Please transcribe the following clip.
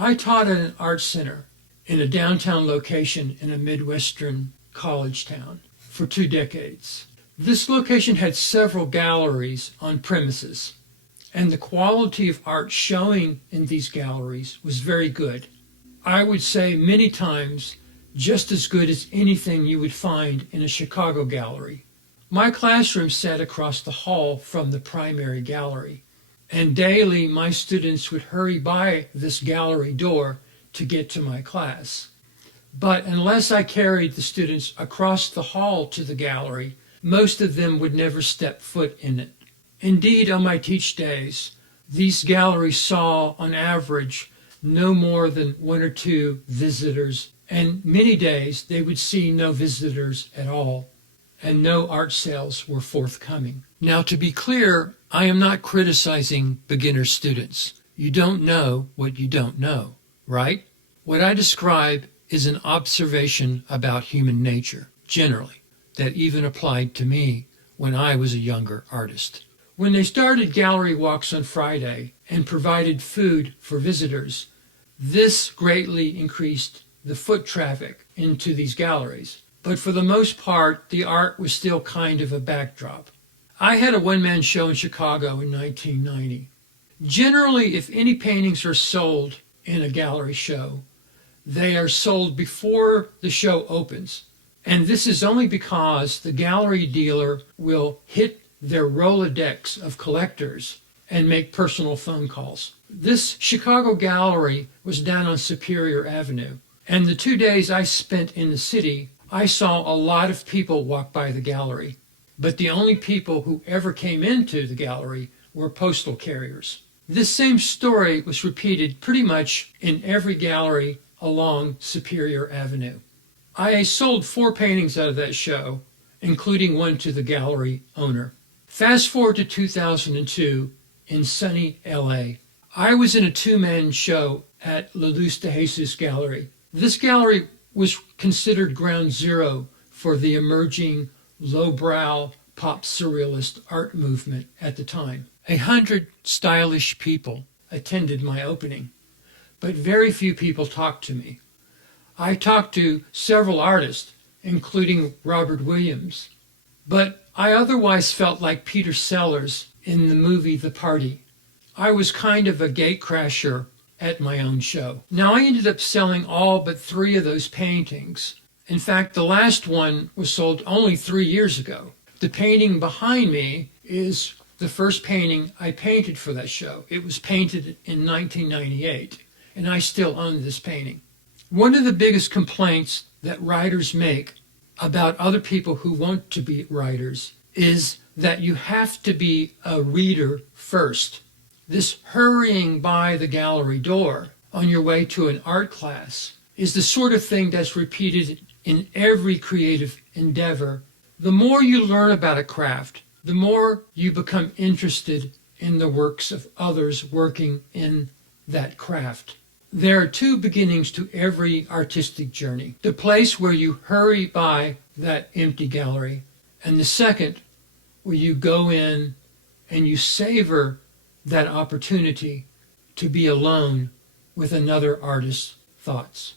I taught at an art center in a downtown location in a Midwestern college town for 2 decades. This location had several galleries on premises, and the quality of art showing in these galleries was very good. I would say many times just as good as anything you would find in a Chicago gallery. My classroom sat across the hall from the primary gallery, and daily my students would hurry by this gallery door to get to my class. But unless I carried the students across the hall to the gallery, most of them would never step foot in it. Indeed, on my teach days, these galleries saw, on average, no more than 1 or 2 visitors, and many days they would see no visitors at all, and no art sales were forthcoming. Now, to be clear, I am not criticizing beginner students. You don't know what you don't know, right? What I describe is an observation about human nature, generally, that even applied to me when I was a younger artist. When they started gallery walks on Friday and provided food for visitors, this greatly increased the foot traffic into these galleries. But for the most part, the art was still kind of a backdrop. I had a one-man show in Chicago in 1990. Generally, if any paintings are sold in a gallery show, they are sold before the show opens. And this is only because the gallery dealer will hit their Rolodex of collectors and make personal phone calls. This Chicago gallery was down on Superior Avenue, and the 2 days I spent in the city, I saw a lot of people walk by the gallery, but the only people who ever came into the gallery were postal carriers. This same story was repeated pretty much in every gallery along Superior Avenue. I sold 4 paintings out of that show, including one to the gallery owner. Fast forward to 2002 in sunny LA. I was in a 2-man show at La Luz de Jesus Gallery. This gallery was considered ground zero for the emerging lowbrow pop surrealist art movement at the time. 100 stylish people attended my opening, but very few people talked to me. I talked to several artists, including Robert Williams, but I otherwise felt like Peter Sellers in the movie The Party. I was kind of a gatecrasher at my own show. Now, I ended up selling all but 3 of those paintings. In fact, the last one was sold only 3 years ago. The painting behind me is the first painting I painted for that show. It was painted in 1998, and I still own this painting. One of the biggest complaints that writers make about other people who want to be writers is that you have to be a reader first. This hurrying by the gallery door on your way to an art class is the sort of thing that's repeated in every creative endeavor. The more you learn about a craft, the more you become interested in the works of others working in that craft. There are 2 beginnings to every artistic journey. The place where you hurry by that empty gallery, and the second where you go in and you savor that opportunity to be alone with another artist's thoughts.